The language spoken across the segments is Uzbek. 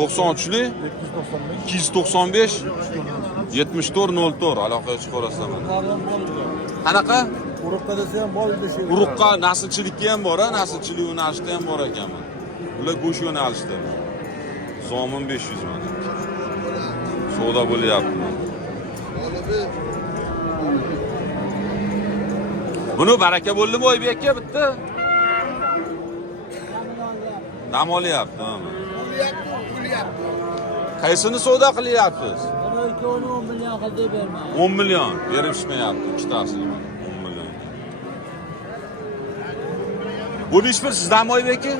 93li 295 7404 aloqaga chiqarasizlar. Qanaqa? Urug'qa desa ham bor edi shu. Urug'qa naslchilikka ham bor, naslchilik yo'nalishda ham bor ekan. Ular go'sht yo'nalishda. Zomin 500 mana. Savdo bo'lyapti. Buni baraka bo'ldimi Oybek aka bitta? Dam olyapti. Qaysini savdo qilyapsiz? 10 million qilib berma. 10 million berishmayapti ikkitasi. 10 million. Bu nechpil sizdami Oybek aka?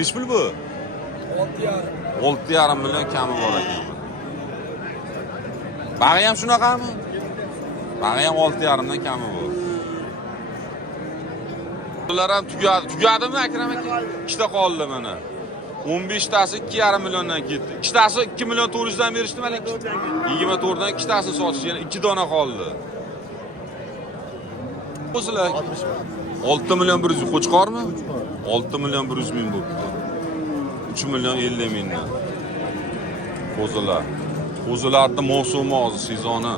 Nechpil bu? 6,5 million kami bor ekan. Bag'i ham shunaqami? Bag'i ham 6,5 dan kami bor. Ular ham tugadimi Akram aka? Ikkita qoldi mana. 15 tasi 2,5 milliondan ketdi. Ikkitasi 2 million 400 dan berishdi mana. 24 dan ikkitasini sotish, yana 2 dona qoldi. O'zlar 6 million 100 qo'chqormi? 6 million 100 ming bo'pti. 3 million 50 mingdan. Qo'zilar. Qo'zilarni mavsumi hozir sezoni.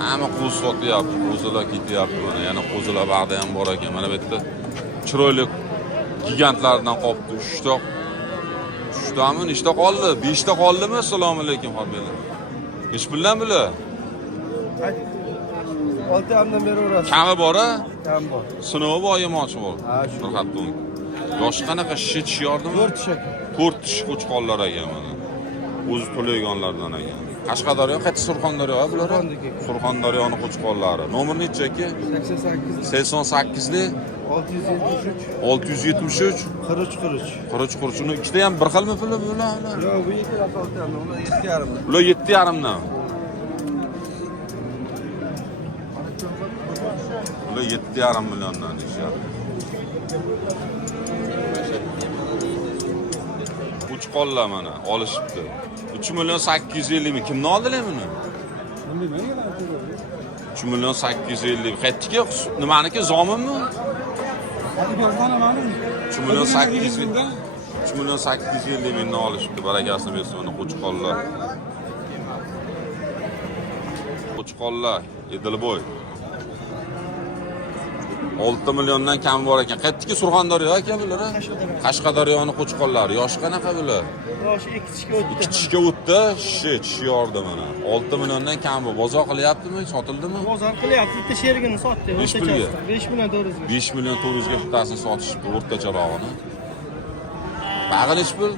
Hamma qo'z sotyapti, qo'zilar ketyapti mana. Yana qo'zilar bag'da ham bor ekan. Mana bu yerda chiroyli gigantlardan qopdi 3 ta. 3 tami, nechta qoldi? 5 ta qoldimi? Assalomu alaykum xorbelar. Nech puldan bular? 6,5 dan beraverasiz. Kami bor-a? Kam bor. Sinovi bor, yemoqchi bor. Ha, shu. Bir xatton. Yoshi qanaqa shish yordimi? 4 tish ekan. 4 tish qo'chqonlar ekan mana. O'zi to'layganlardan ekan. Qashqadaryo, qaysi Surxondaryo bular? Surxondaryoni qo'chqonlari. Nomer necha aka? 88 88li 673 673 43. Uni ikkita ham bir xilmi puli bular? Yo'q, bu 2 dan ular 7,5. Bular 7,5 dan. Bular 7,5 milliondan deyishyapti. Qo'chqonlar mana olishibdi. 3 million 850 ming. Kimni oldilar buni? 3 million 850. Qaytdiki, nimaniki zominmi? 3 million 800 ming. 3 million 850 mingni olishibdi. Barakasini bersin mana qo'chqonlar. Qo'chqonlar Edilboy. 6 milliondan kam bor ekan. Qaytdiki Surxondaryo aka bular. Qashqadaryoning qo'chqonlari. Yoshi qanaqa bular? Yoshi 2 tishga o'tdi. 2 tishga o'tdi, tish yordi mana. 6 milliondan kam bu. Bozor qilyaptimi? Sotildimi? Bozor qilyapti. Bitta sherigini sotdi. 5 pulga. 5 million 400 ming. 5 million 400 ga bittasini sotishibdi o'rtacharog'ini. Bag'i nech pul?